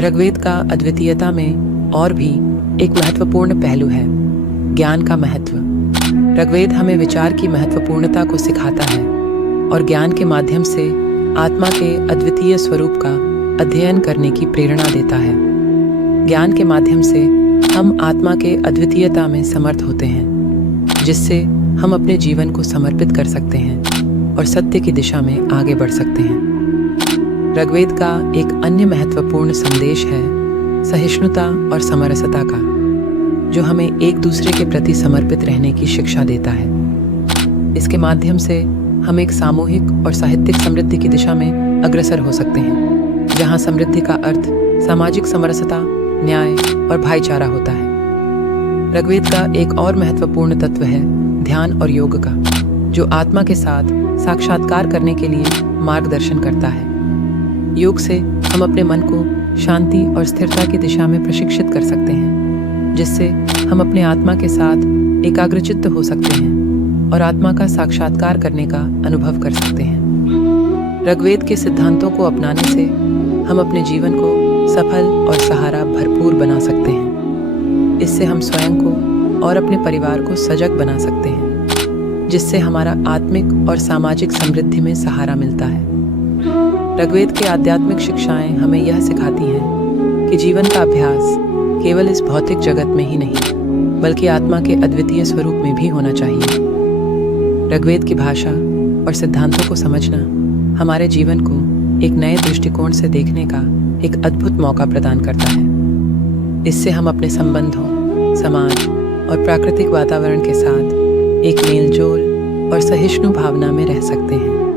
ऋग्वेद का अद्वितीयता में और भी एक महत्वपूर्ण पहलू है, ज्ञान का महत्व। ऋग्वेद हमें विचार की महत्वपूर्णता को सिखाता है और ज्ञान के माध्यम से आत्मा के अद्वितीय स्वरूप का अध्ययन करने की प्रेरणा देता है। ज्ञान के माध्यम से हम आत्मा के अद्वितीयता में समर्थ होते हैं, जिससे हम अपने जीवन को समर्पित कर सकते हैं और सत्य की दिशा में आगे बढ़ सकते हैं। ऋग्वेद का एक अन्य महत्वपूर्ण संदेश है सहिष्णुता और समरसता का, जो हमें एक दूसरे के प्रति समर्पित रहने की शिक्षा देता है। इसके माध्यम से हम एक सामूहिक और साहित्यिक समृद्धि की दिशा में अग्रसर हो सकते हैं, जहां समृद्धि का अर्थ सामाजिक समरसता, न्याय और भाईचारा होता है। ऋग्वेद का एक और महत्वपूर्ण तत्व है ध्यान और योग का, जो आत्मा के साथ साक्षात्कार करने के लिए मार्गदर्शन करता है। योग से हम अपने मन को शांति और स्थिरता की दिशा में प्रशिक्षित कर सकते हैं, जिससे हम अपने आत्मा के साथ एकाग्रचित्त हो सकते हैं और आत्मा का साक्षात्कार करने का अनुभव कर सकते हैं। ऋग्वेद के सिद्धांतों को अपनाने से हम अपने जीवन को सफल और सहारा भरपूर बना सकते हैं। इससे हम स्वयं को और अपने परिवार को सजग बना सकते हैं, जिससे हमारा आत्मिक और सामाजिक समृद्धि में सहारा मिलता है। ऋग्वेद के आध्यात्मिक शिक्षाएं हमें यह सिखाती हैं कि जीवन का अभ्यास केवल इस भौतिक जगत में ही नहीं, बल्कि आत्मा के अद्वितीय स्वरूप में भी होना चाहिए। ऋग्वेद की भाषा और सिद्धांतों को समझना हमारे जीवन को एक नए दृष्टिकोण से देखने का एक अद्भुत मौका प्रदान करता है। इससे हम अपने संबंधों, समाज और प्राकृतिक वातावरण के साथ एक मेलजोल और सहिष्णु भावना में रह सकते हैं।